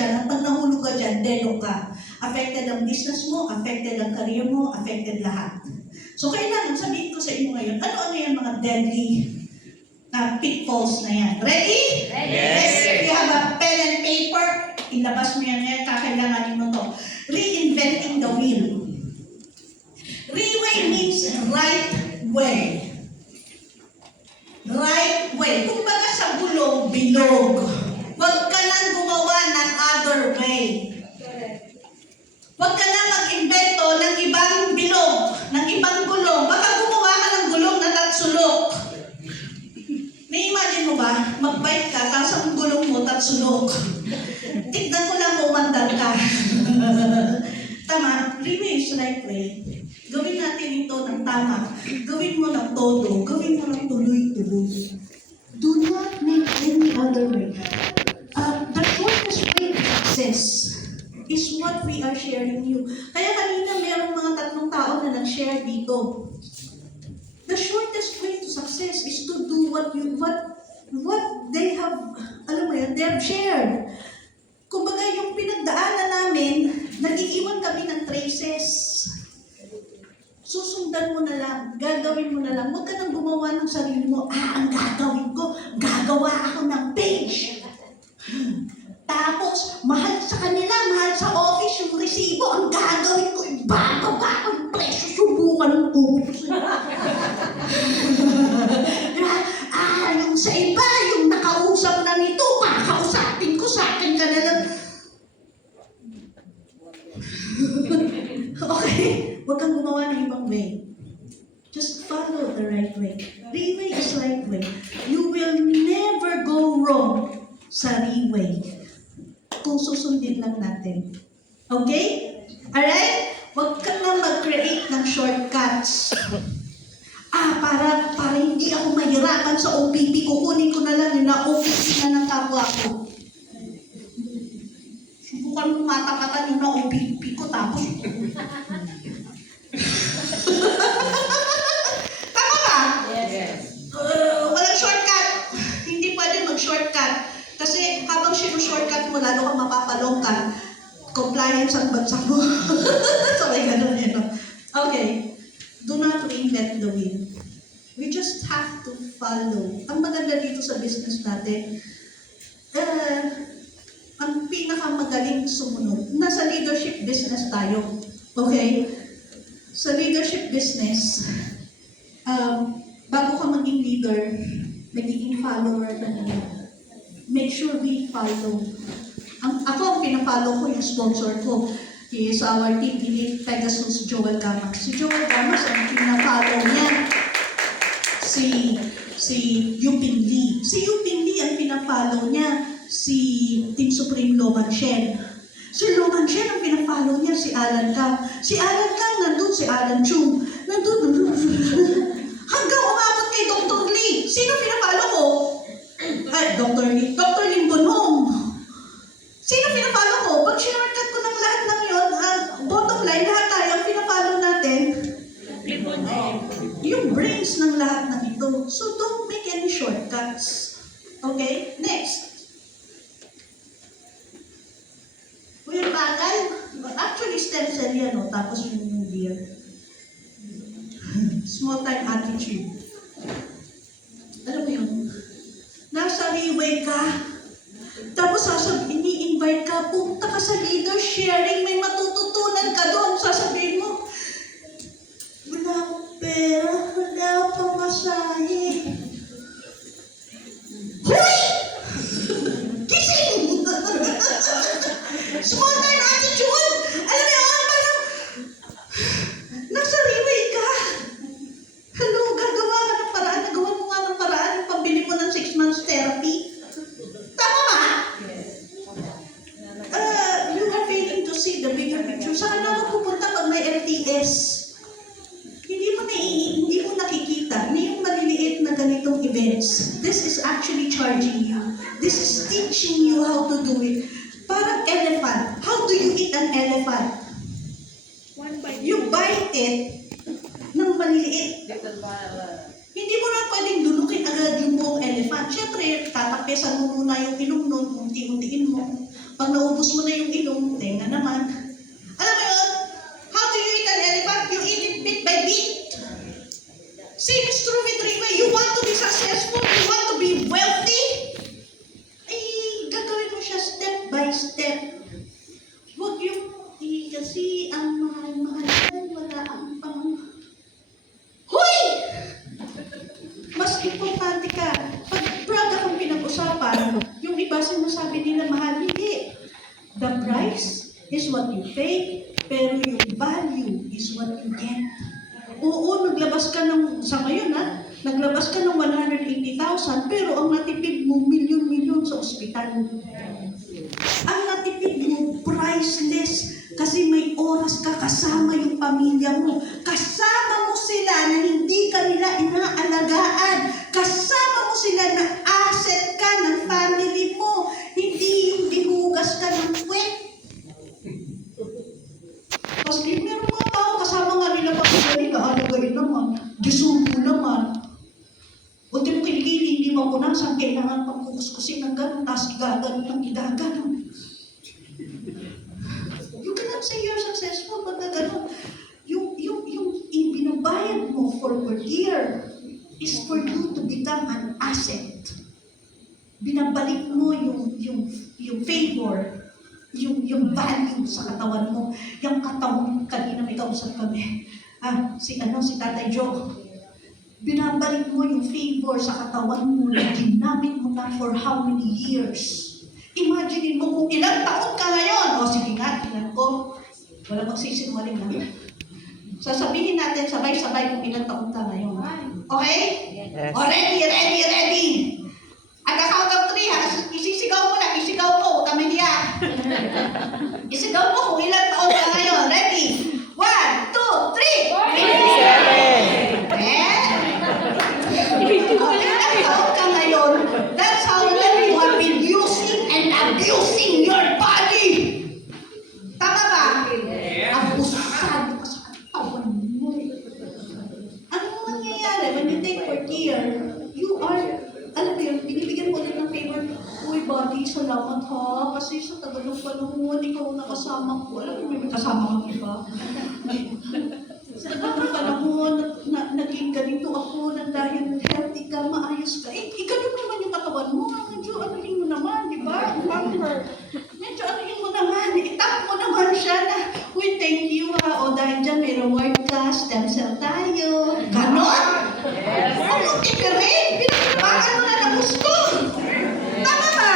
dyan, at pag nahulog ka dyan, delo ka. Affected ang business mo, affected ang career mo, affected lahat. So kailangan, sabihin ko sa inyo ngayon, ano-ano yung mga deadly pitfalls na yan. Ready? Yes. If you have a pen and paper, ilabas mo yan ngayon, kakailanganin mo to. Reinventing the wheel. Reway means right way. Right way. Kung baga sa gulong, bilog. Huwag ka nang gumawa ng other way. Huwag ka nang mag-invento ng ibang bilog, ng ibang gulong. Baka gumawa ka ng gulong na tatsulok. May-imagine mo ba, mag-bike ka, tapos ang gulong mo tatsulok. Tignan ko lang kung mandal ka. Tama, reway is right way. Gawin natin ito ng tama. Gawin mo ng todo. Gawin mo ng tuloy-tuloy. Do not make any other way. The shortest way to success is what we are sharing you. Kaya kanina mayroong mga 3 tao na nag-share dito. The shortest way to success is to do what they have, alam mo yan, they have shared. Kumbaga yung pinagdaanan namin, nag-iiwan kami ng traces. Susundan mo na lang, gagawin mo na lang. Huwag ka nang gumawa ng sarili mo, ang gagawin ko, gagawa ako ng page. Tapos, mahal sa kanila, mahal sa office yung resibo, ang gagawin ko, ibababa ang presyo, subukan ng tutos. Yung sa iba, yung nakausap na nito, kakausapin ko, sa akin ka na lang. Okay, huwag kang gumawa ng ibang way. Just follow the right way. Reway is right way. You will never go wrong sa reway kung susundin lang natin. Okay? Alright? Huwag kang na mag-create ng shortcuts. Para hindi ako mahirapan sa OPP, kukunin ko na lang yung na-OPP na ng kapwa ko. Subukan mo matapatan yung na-OPP ko, tapos tama ba? Yes. Walang shortcut. Hindi pwede mag-shortcut. Kasi habang shortcut mo, lalo kang mapapalong ka. Compliance ang bansa mo. Sabay ganun yun. Okay. Do not reinvent the wheel. We just have to follow. Ang maganda dito sa business natin, ang pinakamagaling sumunod. Nasa leadership business tayo. Okay? Sa leadership business, bago ka maging leader, magiging follower ka na. Make sure we follow. Ako ang pinafollow ko, yung sponsor ko. He is our team lead, Pegasus Joel Gamas. Si Joel Gamas, ang pinafollow niya, si Yuping Lee. Si Yuping Lee, ang pinafollow niya, si Team Supreme Loman Shen. Si Loman Shen, ang pinafollow niya, si Alan Kang. Si Alan Kang, nandun si Alan Chung. Nandun. Hanggang umabot kay Dr. Lee. Sino pinafollow ko? Dr. Lee. Dr. Lim Bunhong. Sino pinafollow ko? Pag shortcut ko ng lahat ng yun, bottom line, lahat tayo, ang pinafollow natin, yung brains ng lahat ng ito. So don't make any shortcuts. Okay? Next. Yung bagal, actually stem cell yan, no? Tapos yung beer. Small time attitude. Alam mo yun? Nasa leeway ka. Tapos sasabihin, ini-invite ka, punta ka sa leader sharing, may matututunan ka doon. Sasabihin mo, wala akong pera, wala akong masahe. Hoy! Gising! Small time attitude! Alam mo yun, parang nasa leeway ka. Hello, gagawa ka ng paraan, nagawa mo nga ng paraan, pambili mo ng 6 months therapy. Tama ba? You are failing to see the bigger picture. Saan na pupunta pag may LTS? Hindi mo nakikita. Hindi yung maliliit na ganitong events. This is actually charging you. This is teaching you how to do it. Parang elephant. How do you eat an elephant? You bite it ng maliliit. Hindi mo na pwedeng dunukin agad yung buong elephant. Siyempre, tatapesan mo muna yung inom nun, unti-untiin mo. Pag naubos mo na yung ilong, tenga naman. Alam mo yun? How do you eat an elephant? You eat it bit by bit. Same is true with Riway. You want to be successful? You want to be wealthy? Ay, gagawin mo siya step by step. Huwag yung, kasi ang mahal-mahal yan, wala ang pang... Hoy! Mas importante ka. Pag proud akong pinag-usapan, yung iba sinasabi nila mahal, hindi. The price is what you pay, pero yung value is what you get. Oo, naglabas ka ng, sa ngayon ha, naglabas ka ng 180,000, pero ang natipid mo, milyon-milyon sa ospital. Ang natipid mo, priceless, kasi may oras ka kasama yung pamilya mo. Kasama mo sila na hindi ka nila inaalagaan. Kasama mo sila na asset ka ng family mo. Hindi yung dinugas ka ng puwet. Kasi meron mga tao, kasama nga nila pamilya nila, alagay naman, gisubo naman. Unti mo kilikili, hindi mo punasan, kailangan pang kukuskusin ng gano'n, tapos igaganon ng igaganon. You cannot say you're successful pag na gano'n. Yung binabayad mo for per year is for you to become an asset. Binabalik mo yung favor, yung value sa katawan mo. Yung katawan, kanina may kausap kami. Si Tatay Joe. Binabalik mo yung favor sa katawan mo na ginamit mo na for how many years. Imagine mo kung ilang taon ka ngayon. O sige nga, tingnan ko. Wala magsisinungaling na. Sasabihin natin sabay-sabay kung ilang taon ka ngayon. Okay? Yes. O ready. At the count of 3 ha, isisigaw mo na, isigaw mo, huwag kami hiya. Isigaw mo kung ilang taon ka ngayon. Ready? 1, 2, 3. 57. Kung ilang taon ka ngayon, that's how long you have been using and abusing your body. Tama ba? Abusado ka sa katawan mo. Ano mangyayari when you take per year, you are, alam mo yun, binibigyan mo ulit ng favor. Uy, body, salamat ha. Kasi sa tagal ng panahon, ikaw nakasama ko. Alam mo, may kasama ka ba? Sa tagal ng panahon, naging ganito ako, na dahil healthy ka, maayos ka. Ganun naman yung katawan mo. Medyo anuhin mo naman, di ba? Medyo anuhin mo naman. Itap mo naman siya na, uy, thank you ha. O dahil dyan, may reward ka, stem cell tayo. Ganon? Ano, tipirin? Pinagpapakan mo na ng gusto. Tama ba?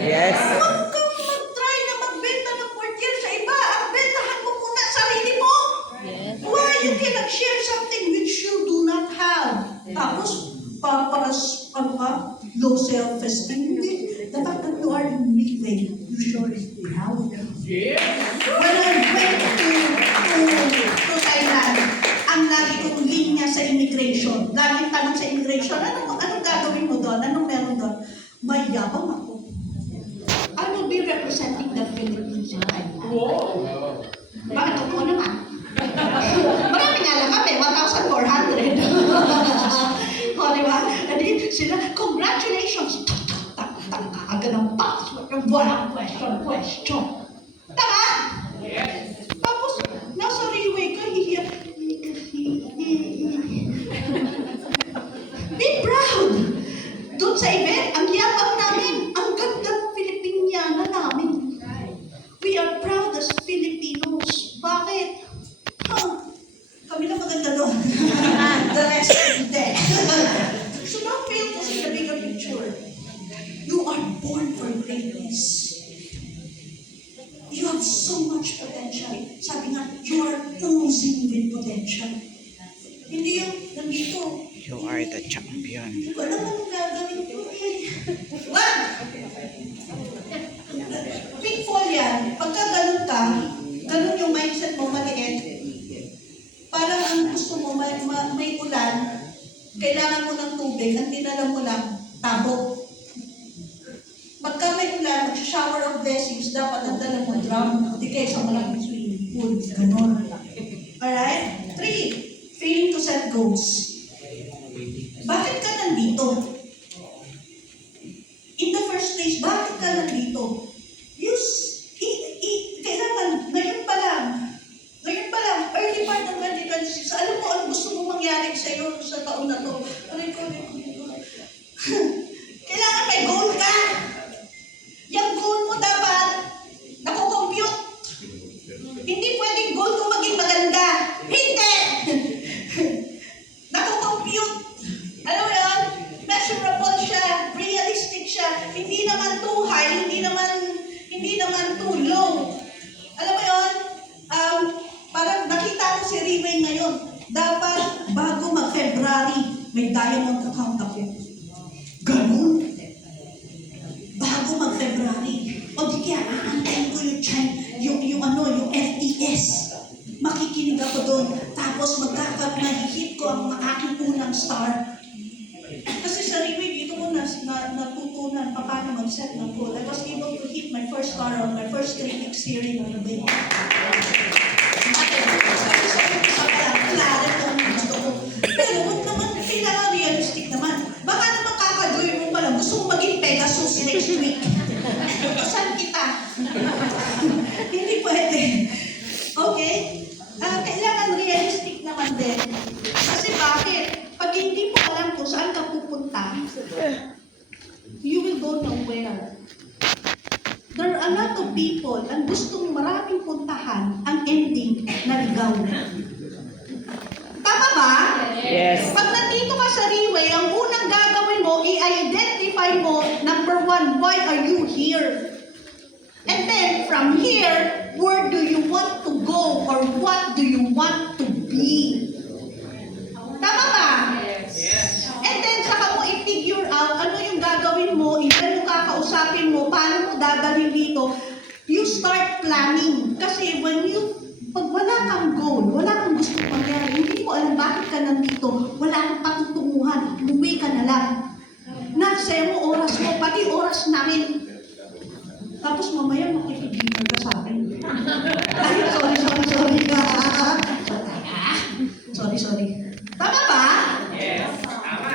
Yes. Huwag kang mag-try na magbenta ng portier sa iba. Ang bentahan mo muna sarili mo. Why you cannot share something which you do not have? Tapos, paparas, low self-esteem. Hindi. The fact that you are in Midway, you should be proud. When I went to Thailand, ang lagi kong linya sa immigration, laging tanong sa immigration, anong gagawin mo doon? Anong meron doon? May yabang ako. I will be representing the Philippines in Thailand. Bakit ako naman? Marami nga lang kami, 1,400. O, diba? And then sila, congratulations! Agad ng box. Walang question. Tama? Tapos, nasa Riway ka, hihiyak. Be proud! Doon sa event, ang yabang namin, ang gandang Pilipiniana namin. We are proud as Filipinos. Bakit? Kami na maganda doon. The rest is dead. So now fail to see the bigger picture. You are born for greatness. You have so much potential. Sabi nga, you are oozing with potential. Hindi yung nandito. You are the champion. Wala mo gagawin ko eh. What? Pitfall yan. Pagka ganun ka, ganun yung mindset mo, maliit. Parang ang gusto mo, may ulan, kailangan mo ng tubig, ang dinala mo lang, tabo. Pagka may ulan, mag-shower of blessings, dapat ang dala mo drum, di kayo sa malaking swimming pool, ganun. Alright? 3, failing to set goals. Bakit ka nandito? In the first place, bakit ka nandito? Use lang too low. Alam mo yun? Parang nakita ko si Riway ngayon. Dapat bago mag-February, may diamond account ako. Ganun. Bago mag-February. O di kaya, aantayin ko yung FTS. Makikinig ako doon. Tapos mahihit ko ang aking unang star. Kasi sa Riway, dito ko natutunan paano mag-set ng goal. I was able to hit my first star on my first critics hearing on the day. Kasi sa umpisa pa lang, klaro ko ang gusto ko. Pero huwag naman, kailangan realistic naman. Baka naman kakajoy mo pa lang, gusto mo maging Pegasus next week. Saan kita? Hindi pwede. Okay? Kailangan realistic naman din. Kasi bakit? Pag hindi mo alam kung saan ka pupunta, you will go nowhere. There are a lot of people ang gustong maraming puntahan ang ending na ligaw. Tama ba? Yes. Pag nandito ka sa Riway, ang unang gagawin mo, i-identify mo, number one, why are you here? And then, from here, where do you want to go or what do you want to be? Tama ba? Yes. And then, saka mo i-figure out ano yung gagawin mo, ilan yung kakausapin mo, paano mo dadalhin dito. You start planning. Kasi pag wala kang goal, wala kang gusto mangyari, hindi mo alam bakit ka nandito, wala kang patutunguhan, umuwi ka na lang. Nagsaya mo oras mo, pati oras namin. Tapos mamaya makikibigyan ka sa akin. Ay, sorry. Tama ba? Yes. Tama.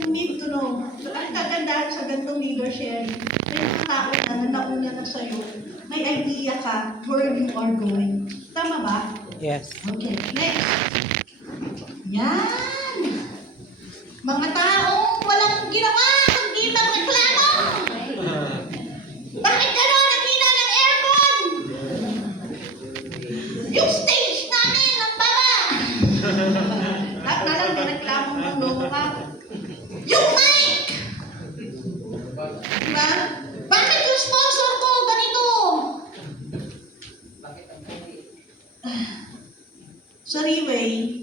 You need to know. Ang kagandahan sa ganitong leadership, may mga tao na nauna na sa'yo, may idea ka where you are going. Tama ba? Yes. Okay, next. Yan! Mga taong walang ginawa, kundi magreklamo! Bakit gano'n ang hina ng aircon? Yung stage namin, ang baba! Lahat na lang, nireklamo mo, loko ka. Yung mic! Diba? Bakit yung sponsor ko ganito? Sa Riway,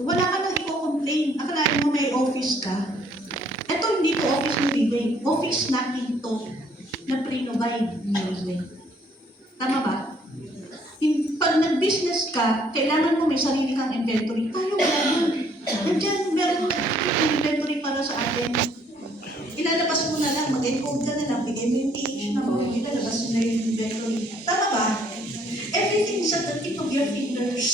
wala ka nang i-complain. Akalain mo may office ka. Ito hindi to office ni Riway. Office natin to na pre-provide ni Riway. Tama ba? Pag nag-business ka, kailangan mo may sarili kang inventory. Tayo wala nun. Nandiyan, meron inventory para sa atin. Ilalabas mo na lang, mag-encode ka na lang, bigay mo yung PH na mo, ilalabas mo na yung inventory. Tama ba? Everything is at the tip of your fingers.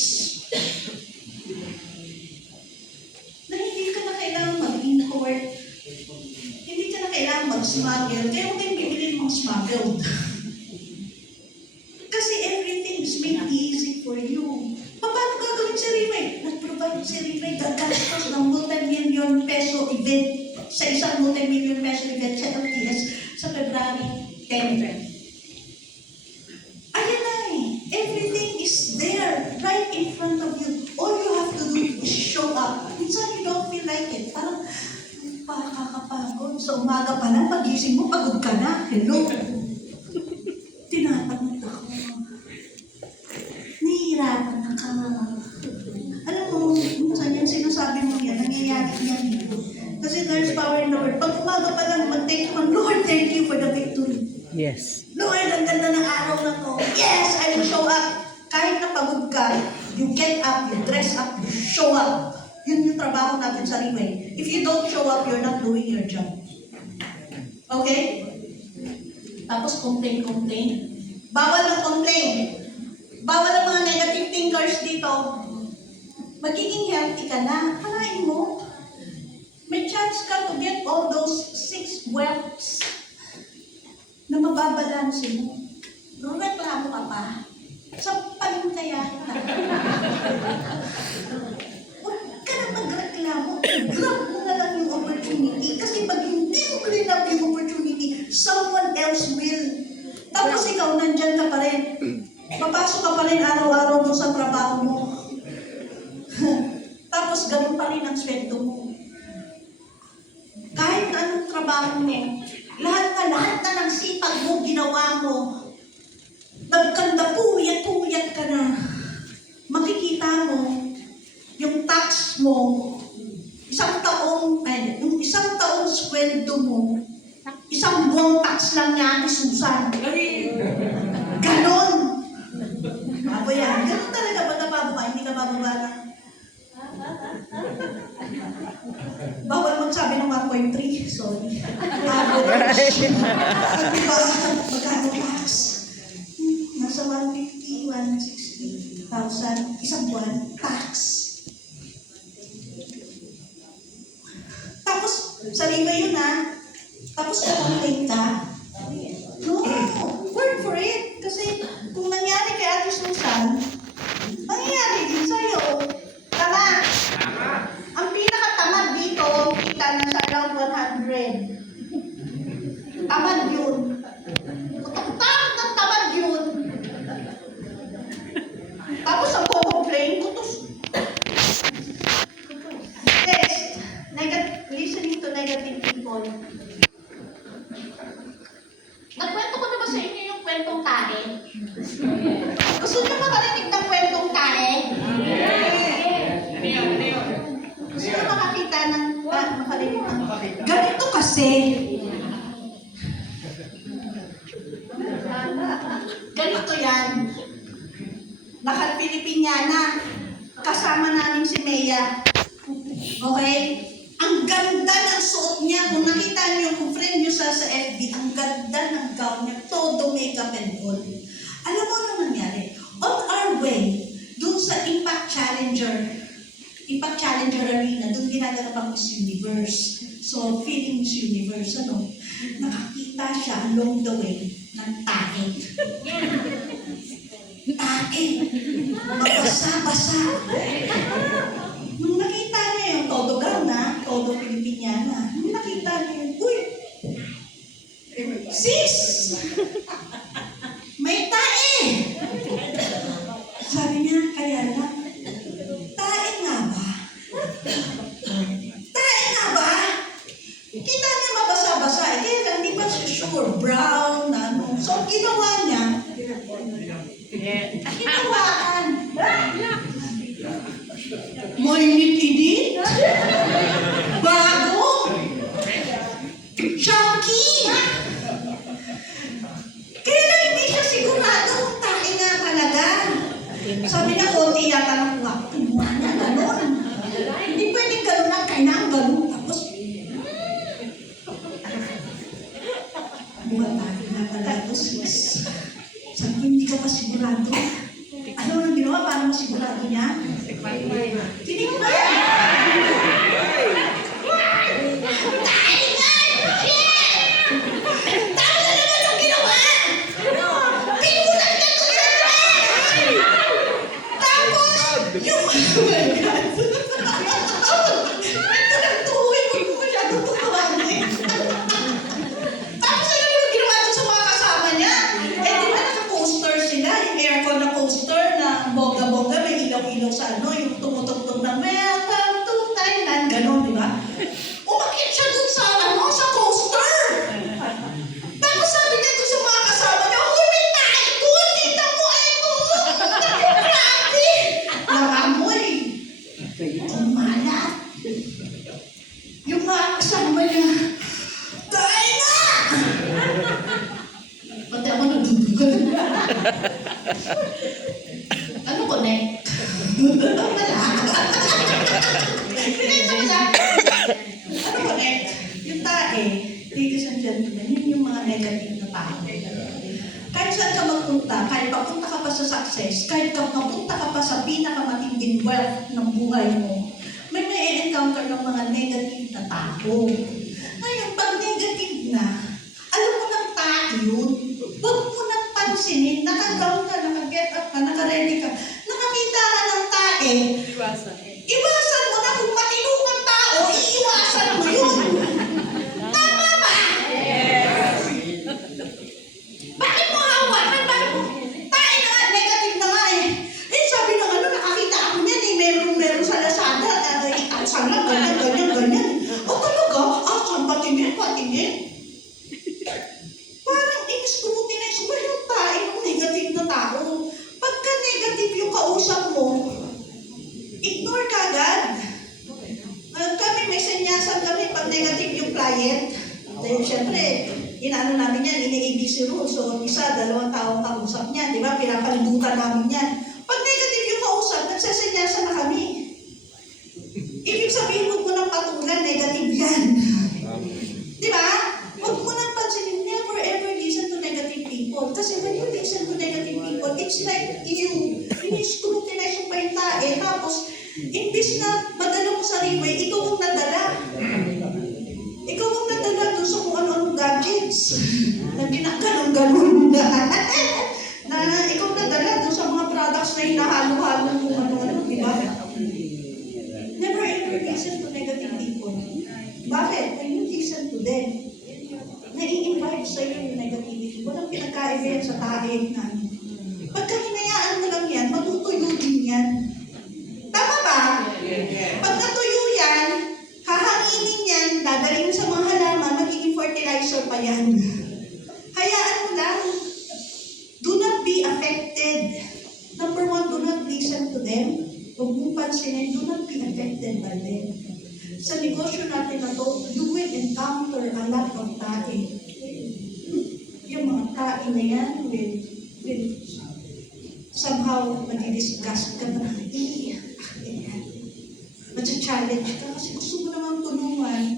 Na hindi ka na kailangan mag-import. Hindi ka na kailangan mag-smuggle. Kaya huwag kayong bibili ng mga smuggled. Kasi everything is made easy for you. Paano gagawin si Riway? Nag-provide si Riway gagastos ng multi-million peso event sa isang multi-million peso event sa LTS sa February 10. Ayan na eh. Everything is there, right in front of you. All you have to do is show up. Minsan you don't feel like it. Parang, pakakapagod. Sa umaga pa lang, pagising mo, pagod ka na. Hello. Tinatamad ako. Nihirapan na ka. Alam mo, minsan yan sinasabi mo yan, nangyayari yan dito. Kasi there's power in the word. Pag umaga pa lang, mag-thank you, Lord, thank you for the victory. Yes. Lord, ang ganda ng araw na to. Yes, I will show up. Kahit na pagod ka, you get up, you dress up, you show up. Yun yung trabaho natin sa Riway. If you don't show up, you're not doing your job. Okay? Tapos complain. Bawal ang complain. Bawal ang mga negative thinkers dito. Magiging healthy ka na. Kalain mo. May chance ka to get all those 6 wealths na mababalansin mo. Reklamo ka pa. Sampalin kaya ka. Huwag ka na magreklamo. Grab mo na lang yung opportunity. Kasi pag hindi mo grab yung opportunity, someone else will. Tapos ikaw, nandyan ka pa rin. Papasok ka pa rin araw-araw mo sa trabaho mo. Tapos ganun pa rin ang sweldo mo. Kahit anong trabaho mo, lahat na ng sipag mo, ginawa mo. Nagkanda, puyat ka na. Makikita mo, yung tax mo, yung isang taong sweldo mo, isang buwang tax lang niya, Susan. Ganon. Ako yan. Ganon talaga ba nabababa? Hindi ka bababa na. Bawal magsabi ng 1.3. Sorry. Average. Diba? Magkano tax? Nasa 150, 160,000. Isang buwan. Tax. Tapos, salima yun ha. Tapos complain ka. No, work for it. Kasi kung nangyari kay Ate Susan, nangyayari din sa'yo. Tama. Ang pinakatamad dito, kita na sa around 100. Tamad yun. Tamad ng tamad yun. Tapos ang complain, next, listening to negative people. Nagkwento ko na ba sa inyo yung kwentong tae? Gusto niyo makarinig ng kwentong tae? Gusto niyo makakita ng makarinig ng ganito kasi. Ganito yan. Nakal-Pilipinyana. Kasama namin si Mea. Okay? Ang ganda ng suot niya. Kung nakita niyo, kung friend niyo sa FB, ang ganda ng gown niya. Todo makeup and all. Alam mo ano nangyari? On our way, dun sa Impact Challenger Arena, dun ginagana pang Miss Universe. So, feeling Miss Universe, ano? Nakakita siya along the way ng tae. Tae. Mabasa-basa. Nung nakita niya yung todo gown na, todo Pilipinyana, nung nakita niya yung, uy! Sis! May tae! Sabi niya, kaya lang, tae nga ba? Tae nga ba? Kita niya mabasa-basa, kaya lang di ba sure, brown, ano. So, ginawa niya, ginawakan. Mainit-init? Bago? Chunky? Kaya lang hindi siya sigurado kung tae nga talaga. Sabi niya, konti yata ng kumuha niya, gano'n. Hindi pwedeng gano'n lang, kailangan gano'n. Tapos, buwan tayo na pala ito, sis. Sabi ko, hindi ka pa sigurado. Ano nang ginawa para masigurado niya? Tinignan! Bongga-bongga, may ilaw-ilaw sa ano, yung tumutugtog na welcome to Thailand, gano'n, di ba? Umakit siya dun sa ano, sa coaster. Tapos sabi niya dun sa mga kasama niya, uy, may tayo doon, kita mo, ito, grabe. Nakamoy. Ang malat. Yung mga kasama niya, tayo na! Pati ako nagdudugan. Ano connect? Wala. Ano connect? Yung tae, ladies and gentlemen, yun yung mga negative na tao. Kahit saan ka magpunta, kahit papunta ka pa sa success, kahit papunta ka pa sa pinakamatinding wealth ng buhay mo, may encounter ng mga negative na tao. Ngayon, pag negative na, alam mo ng tae yun, huwag mo nang pansinin, naka-gown ka, naka-get up ka, naka-ready ka, nakakita ka ng tae, iwasan mo na kung matino kang tao, iiwasan mo yun. Tama ba? Yes. Bakit mo hawakan? Tae na nga, negative na nga eh. Eh, sabi ng ano, nakakita ako niyan eh, meron sa Lazada, itaw lang, ganyan. O talaga? Saan patingin? namin yan, ini-ABC rules. So, isa, dalawang taong kausap niyan, di ba? Pinapalibutan namin yan. Pag negative yung kausap, nagsasanyasan na kami. Ibig sabihin, huwag mo nang patulan, negative yan. Di ba? Huwag mo nang pansinin, never ever listen to negative people. Kasi when you listen to negative people, it's like you scrutinize mo pa yung tae, tapos, imbis na madala mo sa freeway, ikaw ang nadala. Ikaw ang nadala doon sa kung ano-anong gadgets. Na ginaganon-ganon na. Na ikaw nadala doon sa mga products na hinahalo-halo kung ano-ano, di ba? Never ever listen to negative people. Bakit? When you listen to them, nai-invite sa'yo yung negativity. Walang pinagkaiba yan sa tae na. Pagka hinayaan mo lang yan, matutuyo din yan. Tama ba? Pag natuyo yan, hahanginin yan, dadalhin mo sa mga halaman, magiging fertilizer pa yan. Hayaan mo lang. Do not be affected. Number one, do not listen to them. Huwag mong pansinin, do not be affected by them. Sa negosyo natin na to, you will encounter a lot of tae. Yung mga tae na yan will somehow mag-discuss ka na, mag-challenge ka kasi gusto mo naman tulungan.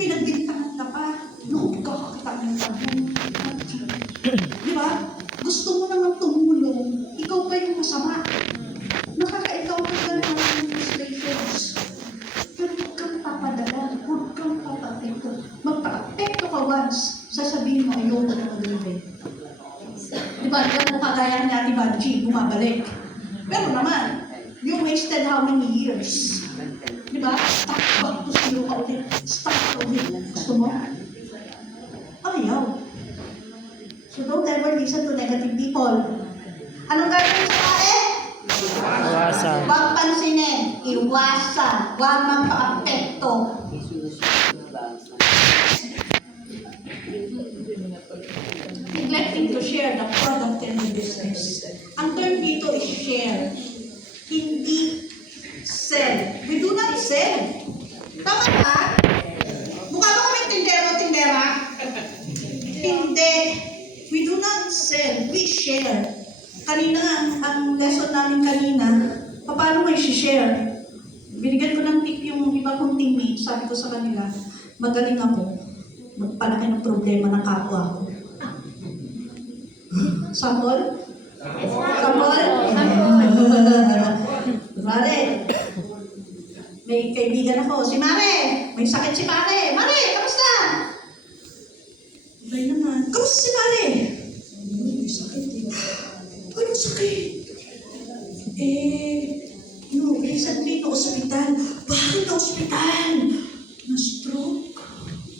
Pinagbintangan ka pa, naku, kakakatangan ka mo. Di ba? Gusto mo naman tumulong, ikaw pa yung masama. Nakaka-encounter ka ng mga frustrations. Pero huwag kang papadala, huwag kang papapekto. Magpa-apekto ka once, sasabihin mo, ayaw ko na mag-ibig. Diba, yan mo kagaya niya, diba, G, bumabalik. Pero naman, you wasted how many years? Diba? Stop back to zero ka ulit. Stop ka ulit. Gusto mo? Ayaw. So don't ever listen to negative people. Anong gagawin sa tae? Iwasan. Huwag pansinin. Iwasan. Huwag magpa-apekto. Neglecting to share the product in the business. Ang term dito is share. Hindi sell. We do not sell. Tama ba? Mukha ba kami tindera? Hindi. We do not sell. We share. Kanina, ang lesson namin kanina, paano mo i-share? Binigyan ko ng tip yung iba kong teammate. Sabi ko sa kanila, magaling ako. Magpalaki ng problema ng kapwa ko. Sample? Sample? Mare, may kaibigan ako. Si Mare, may sakit si Mare. Mare, kamusta? Okay naman. Kamusta si Mare? May sakit eh. Anong sakit? Recently na ospital. Bakit na ospital? Na-stroke.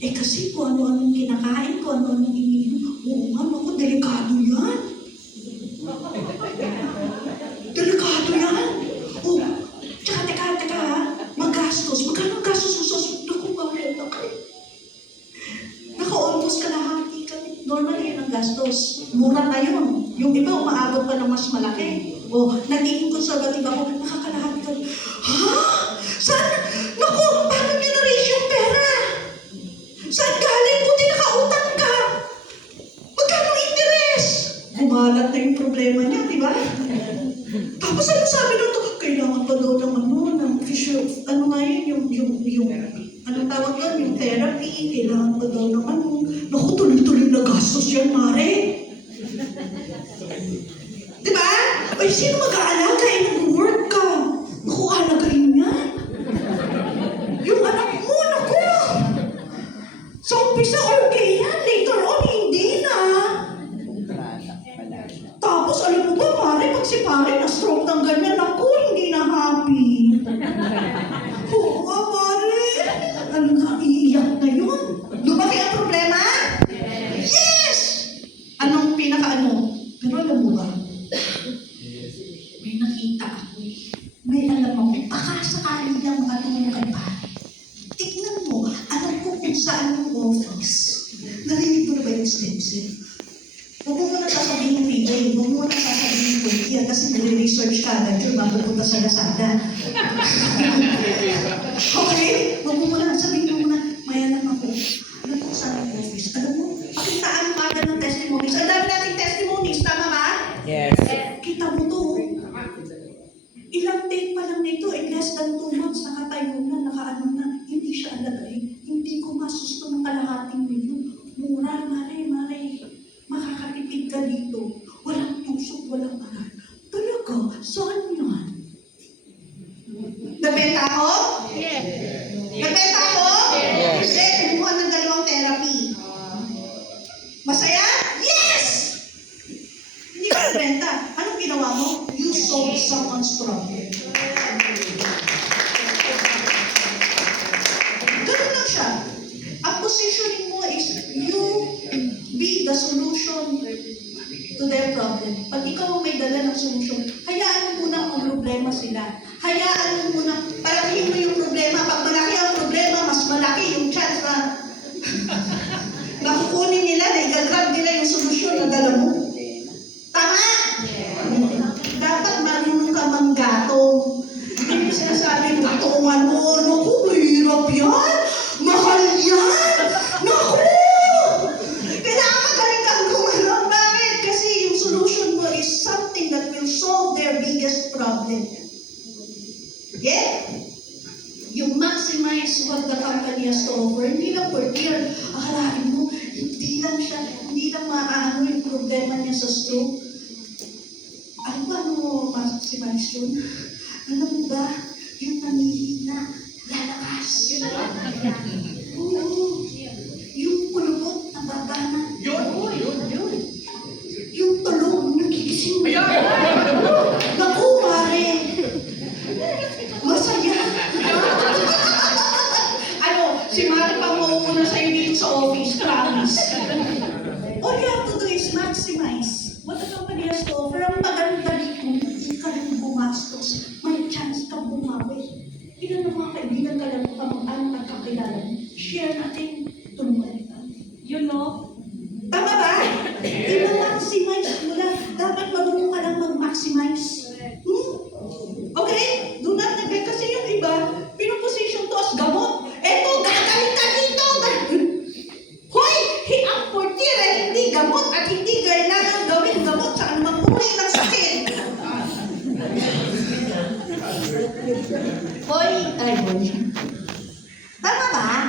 Kasi kung ano-anong kinakain, kung ano-anong iniinom. Oo nga, ako, delikado yan. Delikado yan. Oh, tsaka teka ha, magastos. Magkano gastos mo sa hospital kung bakit na kayo? Naka-almost kalahati kami. Normal yun ang gastos. Mura na yun. Yung iba, umaabot pa ng mas malaki. O, nagiging conservative ako, nakakalahati kami. Ha? Saan? Naku, paano nyo na-raise yung pera? Saan galing? Buti nakautang ka. Magkano interest? Bumalat na yung problema niya, di ba? Tapos ano sabi nung to? Kailangan pa daw ng ng physio, ano nga yun, yung anong tawag doon, yung therapy, kailangan pa daw ng naku, tuloy-tuloy na gastos yan, Mare. Di ba? Ay, sino mag-aalaga? Nag-work ka. Naku, alagayin yan. Yung anak mo, naku. Sa umpisa, okay yan. Later on, hindi na. Tapos, alam mo ba, Mare, pag si Pare na-stroke ng ganyan, naku, hindi na happy. Oo, Mare. Ano ka, iiyak na yun. Lumaki ang problema? Yes! Anong pinaka-ano? Pero alam mo ba, may nakita ako. May alam ako, pakasakali lang makatulong kay Pare. Tignan mo, alam ko kung saan yung office. Narinig mo na ba yung stencil? Huwag mo muna sasabihin yung PJ, huwag mo muna sasabihin yung Ikea kasi nire-research ka na yun bago punta sa Lazada. Okay? Huwag mo muna sabihin mo muna, may alam ako. Alam ko saan yung office. Alam mo, Masaya? Yes! Hindi ka benta. Anong ginawa mo? You solved someone's problem. Ganun lang siya. Ang positioning mo is you be the solution to their problem. Pag ikaw ang may dala ng solusyon, hayaan mo muna ang problema sila. Hayaan mo muna, parating mo yung problema. Pag malaki ang problema, mas malaki yung chance na makukunin nila, na igagrab nila yung solusyon na dala mo. Tama? Dapat marunong ka manggatong. Hindi sinasabi, gatungan mo, naku, mahirap yan. Mahal yan. Naku! Kailangan magaling kang gumalaw. Bakit? Kasi yung solution mo is something that will solve their biggest problem. Okay? You maximize what the company has to offer. Hindi lang per year. Akalain mo, hindi lang maano yung problema niya sa stroke. Ano ba maximize yun? Alam mo ba, yung nanihina, lalakas. Oo. Yung kulubot, nababana. Yung tulog, nagigising. Naku, pare. Masaya. Ano, si Mari pang mauuna sa'yo dito sa office, promise. All you have to do is maximize what the company has to offer. Ang maganda dito, hindi ka rin bumastos. May chance kang bumawi. Ilan ng mga kaibigan ka lang kung ano nagkakilala. Share natin, tulungan kita. You know, Tama ba? I-maximize mo lang. Dapat marunong ka lang mag-maximize. Okay? Do not neglect. Kasi yung iba, pinuposition to as gamot. Eto, gagaling ka dito. Hoy! Ang portier ay hindi gamot at hindi kailangan gawin gamot sa anumang uri ng sakit. Hoy! Ay, hoy. Tama ba?